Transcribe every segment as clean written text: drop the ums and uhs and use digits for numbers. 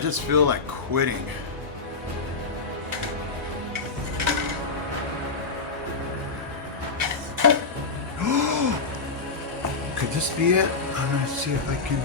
I just feel like quitting. Could this be it? I'm gonna see if I can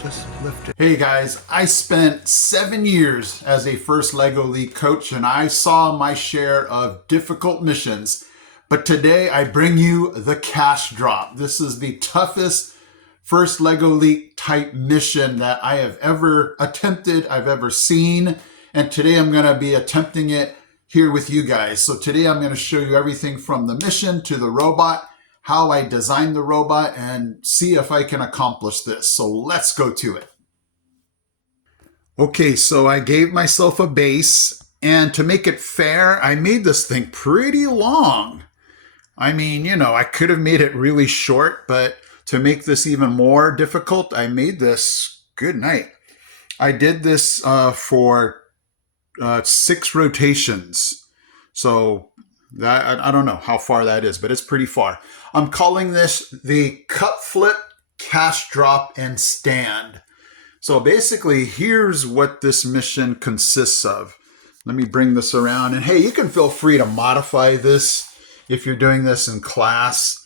just lift it. Hey guys, I spent 7 years as a First LEGO League coach and I saw my share of difficult missions. But today I bring you the cash drop. This is the toughest First LEGO League type mission that I have ever attempted, I've ever seen. And today I'm gonna be attempting it here with you guys. So today I'm gonna show you everything from the mission to the robot, how I designed the robot, and see if I can accomplish this. So let's go to it. Okay, so I gave myself a base, and to make it fair, I made this thing pretty long. I mean, you know, I could have made it really short, but to make this even more difficult, I made this, good night. I did this for 6 rotations. So that, I don't know how far that is, but it's pretty far. I'm calling this the cup flip, cash drop, and stand. So basically, here's what this mission consists of. Let me bring this around. And hey, you can feel free to modify this if you're doing this in class.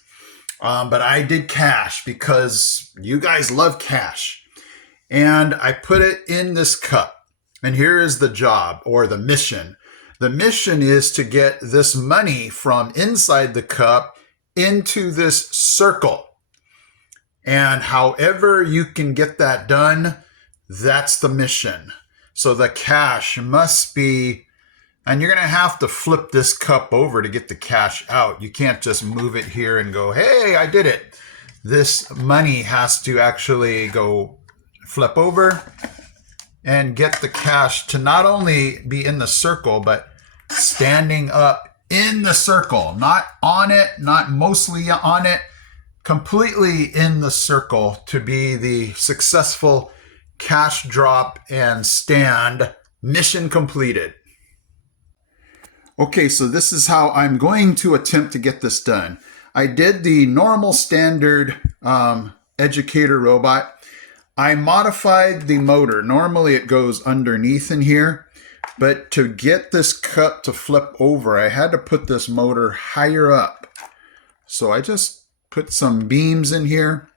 But I did cash because you guys love cash. And I put it in this cup. And here is the job, or the mission. The mission is to get this money from inside the cup into this circle. And however you can get that done, that's the mission. So the cash must be, and you're going to have to flip this cup over to get the cash out. You can't just move it here and go, hey, I did it. This money has to actually go flip over and get the cash to not only be in the circle, but standing up in the circle, not on it, not mostly on it, completely in the circle to be the successful cash drop and stand. Mission completed. Okay, so this is how I'm going to attempt to get this done. I did the normal standard educator robot. I modified the motor. Normally it goes underneath in here. But to get this cup to flip over, I had to put this motor higher up. So I just put some beams in here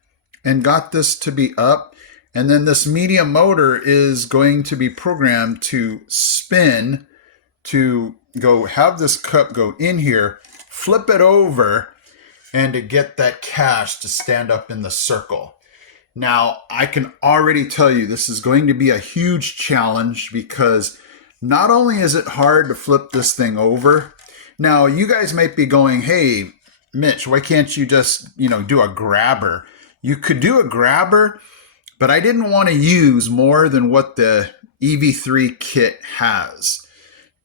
and got this to be up. And then this medium motor is going to be programmed to spin to go have this cup go in here, flip it over, and to get that cash to stand up in the circle. Now, I can already tell you this is going to be a huge challenge because not only is it hard to flip this thing over, now you guys might be going, hey, Mitch, why can't you just, do a grabber? You could do a grabber, but I didn't want to use more than what the EV3 kit has.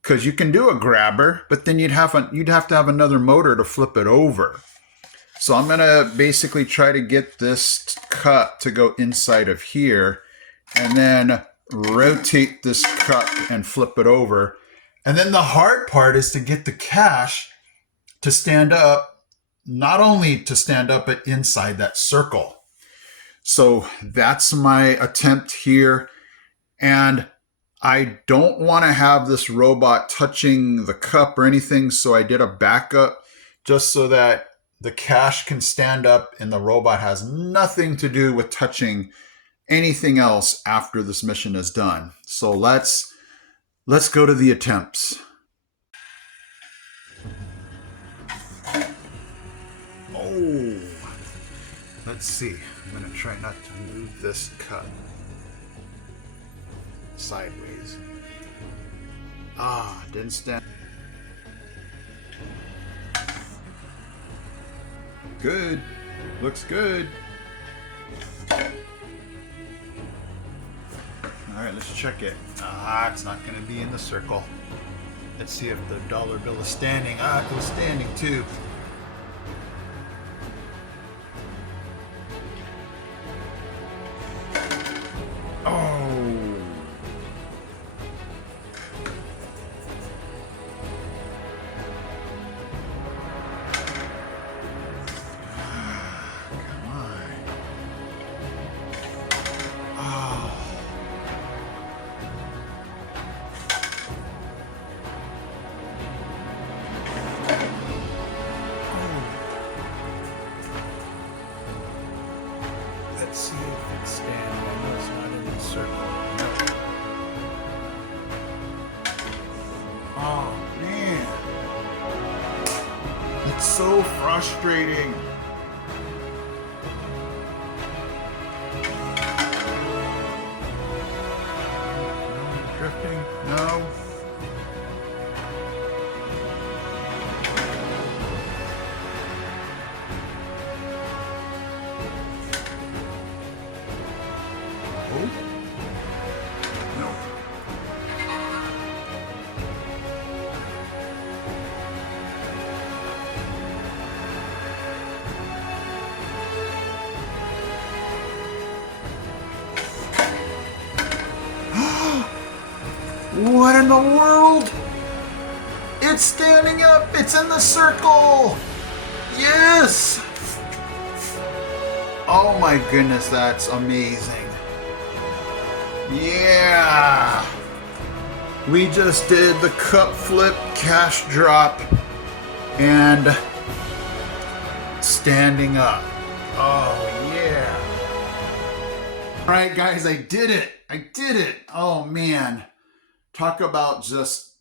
Because you can do a grabber, but then you'd have to have another motor to flip it over. So I'm going to basically try to get this cup to go inside of here and then rotate this cup and flip it over. And then the hard part is to get the cash to stand up, not only to stand up, but inside that circle. So that's my attempt here. And I don't want to have this robot touching the cup or anything, so I did a backup just so that the cash can stand up and the robot has nothing to do with touching anything else after this mission is done. So let's go to the attempts. Oh, let's see. I'm going to try not to move this cup sideways. Didn't stand. Good. Looks good. All right, let's check it. It's not going to be in the circle. Let's see if the dollar bill is standing. It was standing too. it's standing. I know it's not in the circle. No. Oh, man. It's so frustrating. Drifting? No. Oh. No. What in the world? It's standing up. It's in the circle. Yes. Oh my goodness, that's amazing. Yeah. We just did the cup flip, cash drop, and standing up. Oh yeah. All right, guys, I did it. I did it. Oh man. Talk about just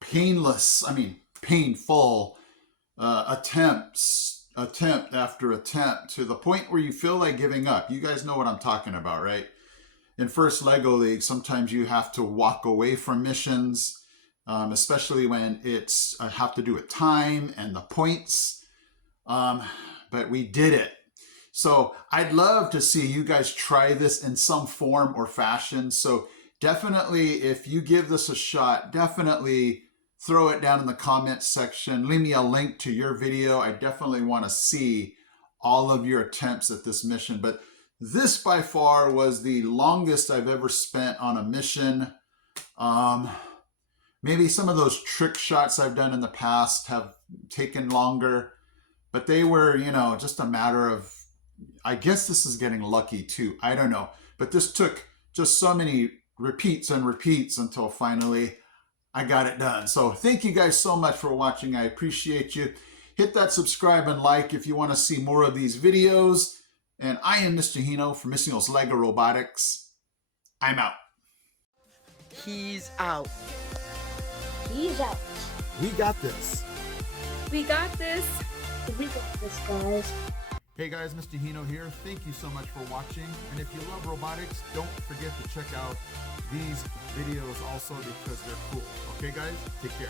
painful attempt after attempt to the point where you feel like giving up. You guys know what I'm talking about, right? In First Lego League, sometimes you have to walk away from missions, especially when it's have to do with time and the points. But we did it. So I'd love to see you guys try this in some form or fashion. So definitely, if you give this a shot, definitely throw it down in the comments section. Leave me a link to your video. I definitely want to see all of your attempts at this mission. But this by far was the longest I've ever spent on a mission. Maybe some of those trick shots I've done in the past have taken longer, but they were, just a matter of, I guess this is getting lucky too. I don't know. But this took just so many repeats and repeats until finally I got it done. So thank you guys so much for watching. I appreciate you. Hit that subscribe and like if you want to see more of these videos. And I am Mr. Hino from Mr. Hino's LEGO Robotics. I'm out. He's out. He's out. We got this. We got this. We got this, guys. Hey guys, Mr. Hino here. Thank you so much for watching. And if you love robotics, don't forget to check out these videos also because they're cool. Okay guys, take care.